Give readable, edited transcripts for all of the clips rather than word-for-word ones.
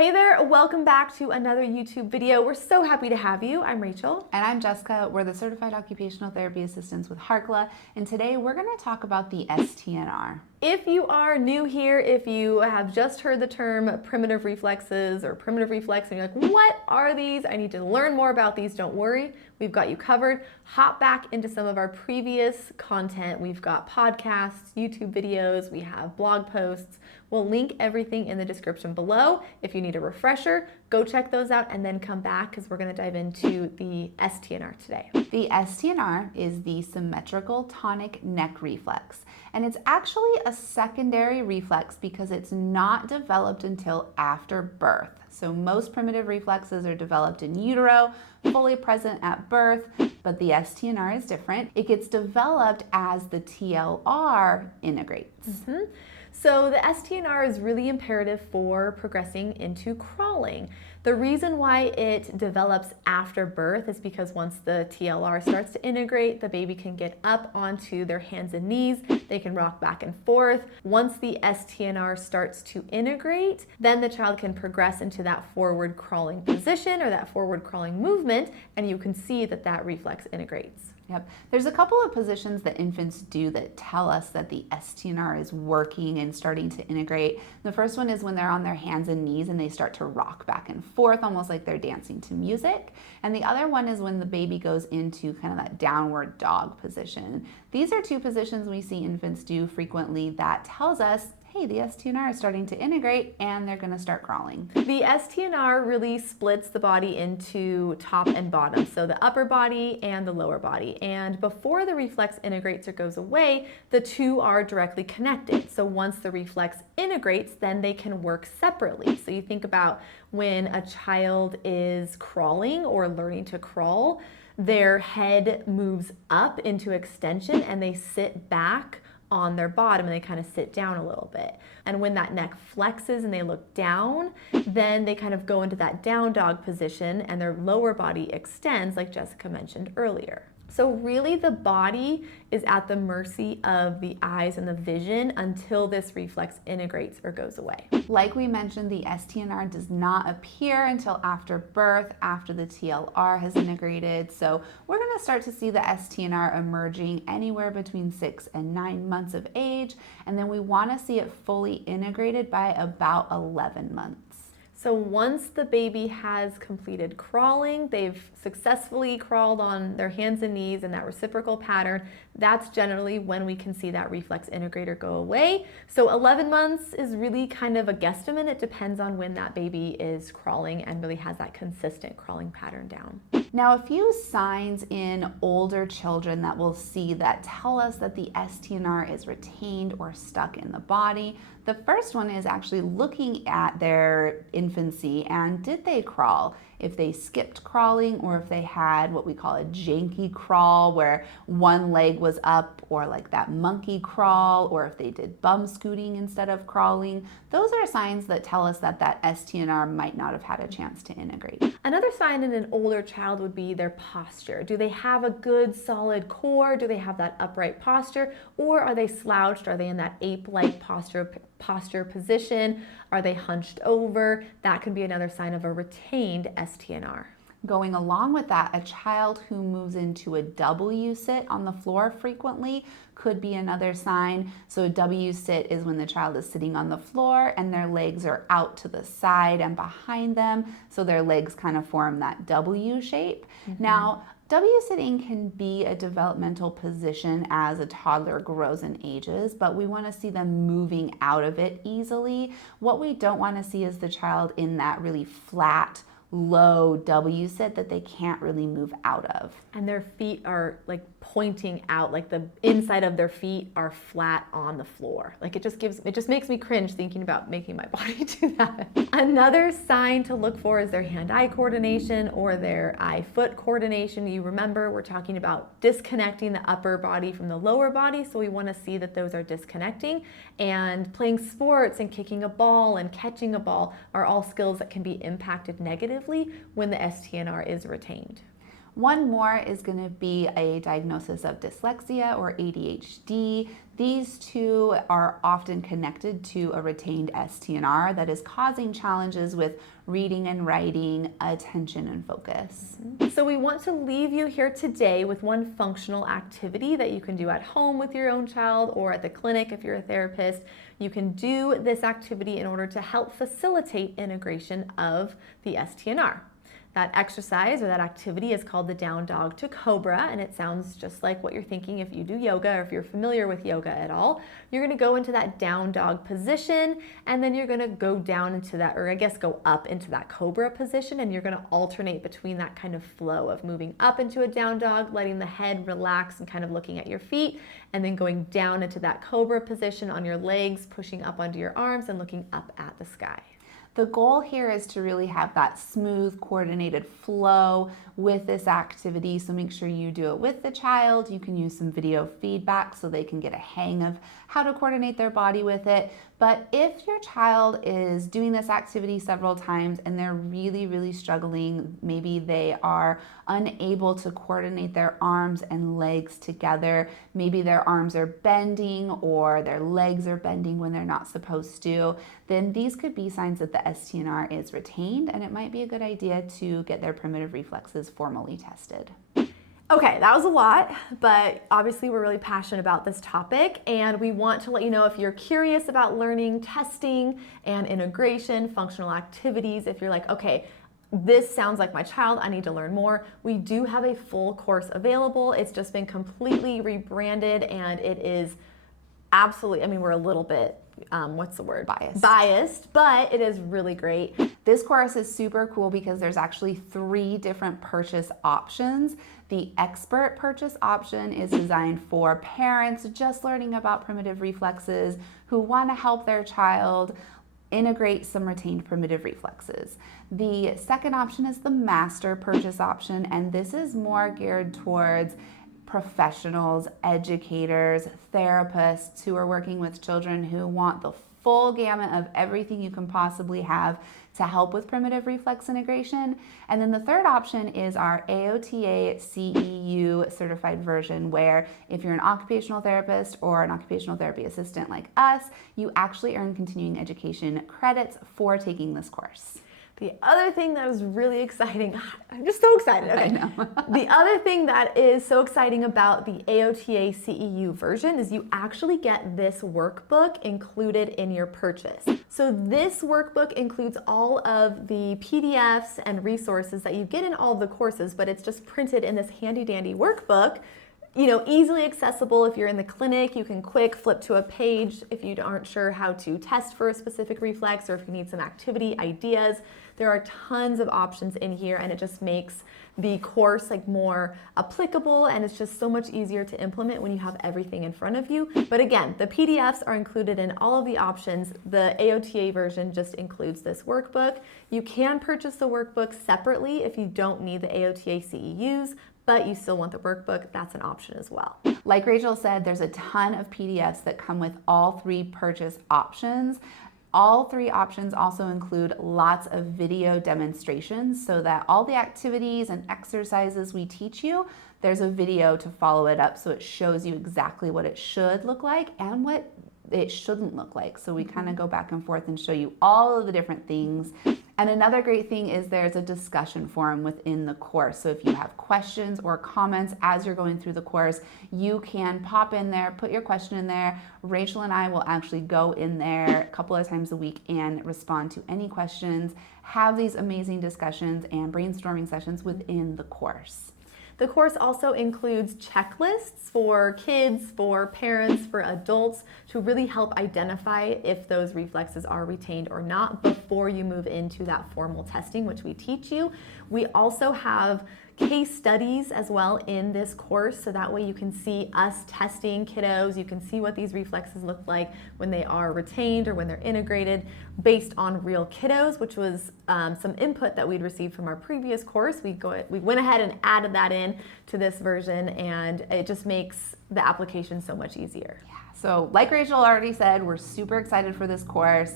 Hey there, welcome back to another YouTube video. We're so happy to have you. I'm Rachel. And I'm Jessica. We're the Certified Occupational Therapy Assistants with Harkla, and today we're going to talk about the STNR. If you are new here, if you have just heard the term primitive reflexes or primitive reflex and you're like, what are these? I need to learn more about these. Don't worry, we've got you covered. Hop back into some of our previous content. We've got podcasts, YouTube videos, we have blog posts. We'll link everything in the description below. If you need a refresher, go check those out and then come back because we're going to dive into the STNR today. The STNR is the Symmetrical Tonic Neck Reflex, and it's actually a secondary reflex because it's not developed until after birth. So most primitive reflexes are developed in utero, fully present at birth, but the STNR is different. It gets developed as the TLR integrates. So the STNR is really imperative for progressing into crawling. The reason why it develops after birth is because once the TLR starts to integrate, the baby can get up onto their hands and knees, they can rock back and forth. Once the STNR starts to integrate, then the child can progress into that forward crawling position or that forward crawling movement, and you can see that that reflex integrates. Yep. There's a couple of positions that infants do that tell us that the STNR is working and starting to integrate. The first one is when they're on their hands and knees and they start to rock back and forth, almost like they're dancing to music. And the other one is when the baby goes into kind of that downward dog position. These are two positions we see infants do frequently that tells us, hey, the STNR is starting to integrate and they're going to start crawling. The STNR really splits the body into top and bottom, so the upper body and the lower body. And before the reflex integrates or goes away, the two are directly connected. So once the reflex integrates, then they can work separately. So you think about when a child is crawling or learning to crawl, their head moves up into extension and they sit back on their bottom and they kind of sit down a little bit. And when that neck flexes and they look down, then they kind of go into that down dog position and their lower body extends, like Jessica mentioned earlier. So really the body is at the mercy of the eyes and the vision until this reflex integrates or goes away. Like we mentioned, the STNR does not appear until after birth, after the TLR has integrated. So we're going to start to see the STNR emerging anywhere between 6 and 9 months of age. And then we want to see it fully integrated by about 11 months. So once the baby has completed crawling, they've successfully crawled on their hands and knees in that reciprocal pattern, that's generally when we can see that reflex integrator go away. So 11 months is really kind of a guesstimate. It depends on when that baby is crawling and really has that consistent crawling pattern down. Now, a few signs in older children that we'll see that tell us that the STNR is retained or stuck in the body. The first one is actually looking at their infancy and did they crawl? If they skipped crawling or if they had what we call a janky crawl where one leg was up, or like that monkey crawl, or if they did bum scooting instead of crawling. Those are signs that tell us that that STNR might not have had a chance to integrate. Another sign in an older child would be their posture. Do they have a good solid core? Do they have that upright posture? Or are they slouched? Are they in that ape-like posture position? Are they hunched over? That could be another sign of a retained STNR. Going along with that, a child who moves into a W sit on the floor frequently could be another sign. So a W sit is when the child is sitting on the floor and their legs are out to the side and behind them. So their legs kind of form that W shape. Now, W sitting can be a developmental position as a toddler grows and ages, but we want to see them moving out of it easily. What we don't want to see is the child in that really flat, low W sit that they can't really move out of. And their feet are like pointing out, like the inside of their feet are flat on the floor. Like it just makes me cringe thinking about making my body do that. Another sign to look for is their hand-eye coordination or their eye-foot coordination. You remember we're talking about disconnecting the upper body from the lower body, so we want to see that those are disconnecting. And playing sports and kicking a ball and catching a ball are all skills that can be impacted negatively when the STNR is retained. One more is going to be a diagnosis of dyslexia or ADHD. These two are often connected to a retained STNR that is causing challenges with reading and writing, attention, and focus. So we want to leave you here today with one functional activity that you can do at home with your own child or at the clinic if you're a therapist. You can do this activity in order to help facilitate integration of the STNR. That exercise or that activity is called the down dog to cobra, and it sounds just like what you're thinking if you do yoga or if you're familiar with yoga at all. You're going to go into that down dog position, and then you're going to go down into that, or I guess go up into that cobra position, and you're going to alternate between that kind of flow of moving up into a down dog, letting the head relax and kind of looking at your feet, and then going down into that cobra position on your legs, pushing up onto your arms and looking up at the sky. The goal here is to really have that smooth, coordinated flow with this activity. So make sure you do it with the child. You can use some video feedback so they can get a hang of how to coordinate their body with it. But if your child is doing this activity several times and they're really, really struggling, maybe they are unable to coordinate their arms and legs together, maybe their arms are bending or their legs are bending when they're not supposed to, then these could be signs that the STNR is retained, and it might be a good idea to get their primitive reflexes formally tested. Okay, that was a lot, but obviously we're really passionate about this topic, and we want to let you know if you're curious about learning, testing, and integration, functional activities, if you're like, okay, this sounds like my child, I need to learn more. We do have a full course available. It's just been completely rebranded, and it is absolutely, I mean, we're a little bit, what's the word? Biased, but it is really great. This course is super cool because there's actually 3 different purchase options. The expert purchase option is designed for parents just learning about primitive reflexes who want to help their child integrate some retained primitive reflexes. The second option is the master purchase option, and this is more geared towards professionals, educators, therapists who are working with children who want the full gamut of everything you can possibly have to help with primitive reflex integration. And then the third option is our AOTA CEU certified version, where if you're an occupational therapist or an occupational therapy assistant like us, you actually earn continuing education credits for taking this course. The other thing that was really exciting, I'm just so excited. Okay. I know. The other thing that is so exciting about the AOTA CEU version is you actually get this workbook included in your purchase. So this workbook includes all of the PDFs and resources that you get in all of the courses, but it's just printed in this handy dandy workbook. You know, easily accessible. If you're in the clinic, you can quick flip to a page if you aren't sure how to test for a specific reflex or if you need some activity ideas. There are tons of options in here, and it just makes the course like more applicable, and it's just so much easier to implement when you have everything in front of you. But again, the PDFs are included in all of the options. The AOTA version just includes this workbook. You can purchase the workbook separately if you don't need the AOTA CEUs, but you still want the workbook, that's an option as well. Like Rachel said, there's a ton of PDFs that come with all 3 purchase options. All 3 options also include lots of video demonstrations so that all the activities and exercises we teach you, there's a video to follow it up so it shows you exactly what it should look like and what it shouldn't look like. So we kind of go back and forth and show you all of the different things. And another great thing is there's a discussion forum within the course. So if you have questions or comments as you're going through the course, you can pop in there, put your question in there. Rachel and I will actually go in there a couple of times a week and respond to any questions, have these amazing discussions and brainstorming sessions within the course. The course also includes checklists for kids, for parents, for adults to really help identify if those reflexes are retained or not before you move into that formal testing, which we teach you. We also have case studies as well in this course, so that way you can see us testing kiddos. You can see what these reflexes look like when they are retained or when they're integrated based on real kiddos, which was some input that we'd received from our previous course. We went ahead and added that in to this version, and it just makes the application so much easier. Yeah. So like Rachel already said, we're super excited for this course.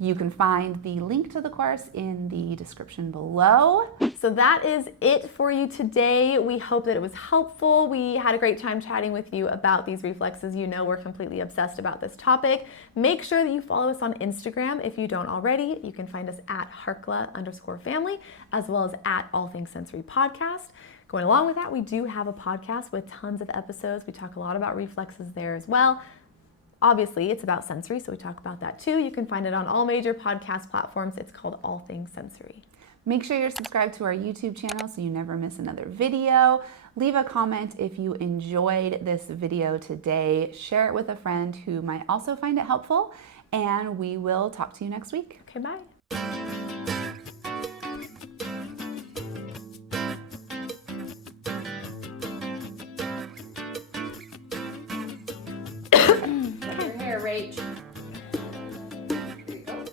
You can find the link to the course in the description below. So that is it for you today. We hope that it was helpful. We had a great time chatting with you about these reflexes. You know we're completely obsessed about this topic. Make sure that you follow us on Instagram if you don't already. You can find us at Harkla_family, as well as at All Things Sensory Podcast. Going along with that, we do have a podcast with tons of episodes. We talk a lot about reflexes there as well. Obviously, it's about sensory, so we talk about that too. You can find it on all major podcast platforms. It's called All Things Sensory. Make sure you're subscribed to our YouTube channel so you never miss another video. Leave a comment if you enjoyed this video today. Share it with a friend who might also find it helpful, and we will talk to you next week. Okay, bye. Rach. There you go.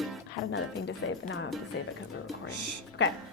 I had another thing to say, but now I have to save it because we're recording. Okay.